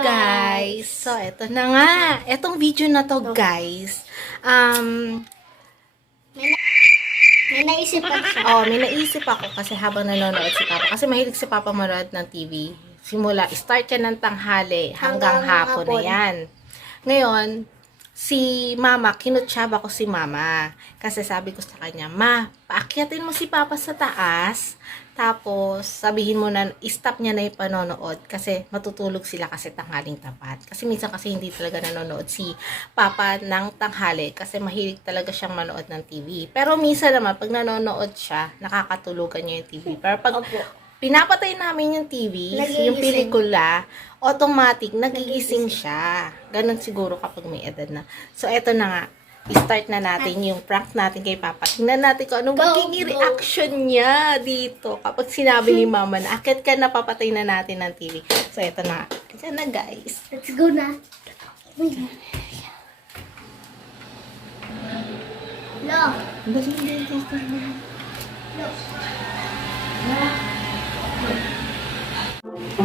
guys! So, eto na nga. Etong video na to, guys. Um, May naisipan siya. oh, may naisip ako kasi habang nanonood si Papa. Kasi mahilig si Papa manood ng TV. Simula, start yan ng tanghali hanggang, Hanggang hapon, na hapon. yan. Ngayon, si Mama, kinutsaba ko si Mama. Kasi sabi ko sa kanya, Ma, paakyatin mo si Papa sa taas. Tapos, sabihin mo na, stop niya na yung panonood kasi matutulog sila kasi tanghaling tapat. Kasi minsan kasi hindi talaga nanonood si Papa ng tanghali kasi mahilig talaga siyang manood ng TV. Pero minsan naman, pag nanonood siya, nakakatulugan niya yung TV. Pero pag Opo. Pinapatay namin yung TV, Nagigising. yung pelikula, automatic, nagigising siya. Ganon siguro kapag may edad na. So, eto na nga. I-start na natin yung prank natin kay Papa. Tingnan natin kung anong Go, magiging go. reaction niya dito. Kapag sinabi ni Mama na, akit ka na, papatay na natin ng TV. So, eto na. Ito na, guys. Let's go na. Lo. Ito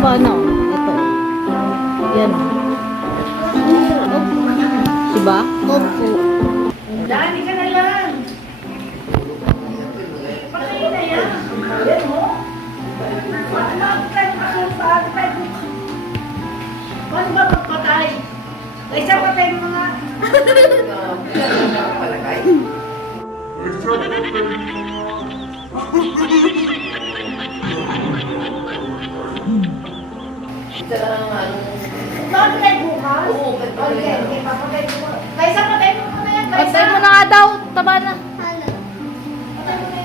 ba, ano? Ito. Yan. Diba? Opo. Dani ka na lang. Patay na yan. Yan mo. Patay ka sa patay. Paano ba magpatay? Ay, sa patay mo. Patay bukas? Oo, patay. Mo. Kaysa patay mo muna yan. Patay mo na nga daw. Taba na.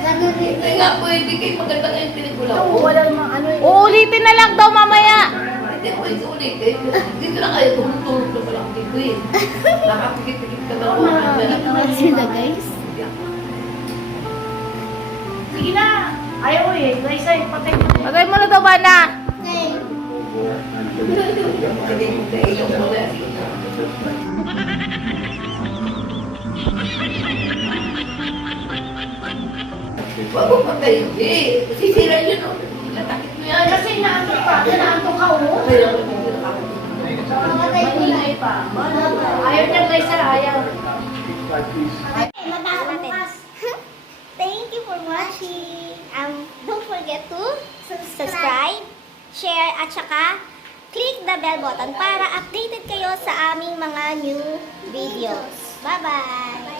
Ano? Hindi nga pwede kayo maganda nga yung pelikula ko. Wala namang ano eh. Uulitin na lang daw mamaya. Hindi pwede ulit eh. Dito na kayo, tumutulog na dito eh. Nakapikit-pikit ka na. Nakakita sila guys. Sige na. Ayaw eh. Kaysa, patay mo. Patay mo na daw ba na? Okay. Na. Wag mo patay. Hindi. Sisira yun. oh. Natakit mo yan. Kasi naantok ka. Naantok ka oh. Kaya ako hindi nakakot. Mamatay ko na. Maingay pa. Kaysa, ayaw. Okay, magkakabukas. Thank you for watching. Um, don't forget to subscribe, share, at saka click the bell button para updated kayo sa aming mga new videos. Bye-bye!